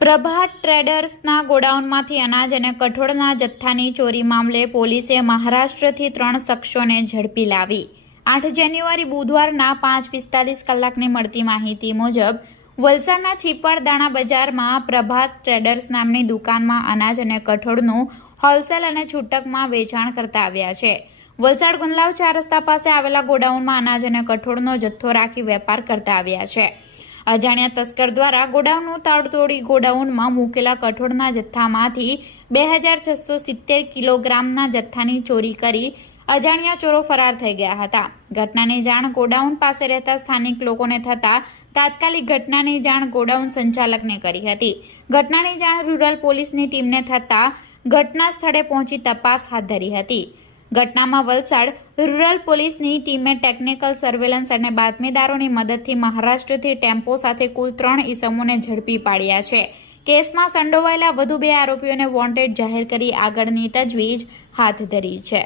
પ્રભાત ટ્રેડર્સના ગોડાઉનમાંથી અનાજ અને કઠોળના જથ્થાની ચોરી મામલે પોલીસે મહારાષ્ટ્રથી 3 શખ્સોને ઝડપી લાવી 8 જાન્યુઆરી બુધવારના 5:45 કલાકની મળતી માહિતી મુજબ વલસાડના છીપવાડ દાણા બજારમાં પ્રભાત ટ્રેડર્સ નામની દુકાનમાં અનાજ અને કઠોળનું હોલસેલ અને છૂટકમાં વેચાણ કરતા આવ્યા છે। વલસાડ ગુંદલાવ 4 રસ્તા પાસે આવેલા ગોડાઉનમાં અનાજ અને કઠોળનો જથ્થો રાખી વેપાર કરતા આવ્યા છે। અજાણ્યા તસ્કર દ્વારા ગોડાઉનનું તાળું તોડી ગોડાઉનમાં મૂકેલા કઠોળના જથ્થામાંથી 2670 કિલોગ્રામના જથ્થાની ચોરી કરી અજાણ્યા ચોરો ફરાર થઈ ગયા હતા। ઘટનાની જાણ ગોડાઉન પાસે રહેતા સ્થાનિક લોકોને થતાં તાત્કાલિક ઘટનાની જાણ ગોડાઉન સંચાલકને કરી હતી। ઘટનાની જાણ રૂરલ પોલીસની ટીમને થતાં ઘટના સ્થળે પહોંચી તપાસ હાથ ધરી હતી। ઘટનામાં વલસાડ રૂરલ પોલીસની ટીમે ટેકનિકલ સર્વેલન્સ અને બાતમીદારોની મદદથી મહારાષ્ટ્રથી ટેમ્પો સાથે કુલ 3 ઈસમોને ઝડપી પાડ્યા છે। કેસમાં સંડોવાયેલા વધુ 2 આરોપીઓને વોન્ટેડ જાહેર કરી આગળની તજવીજ હાથ ધરી છે।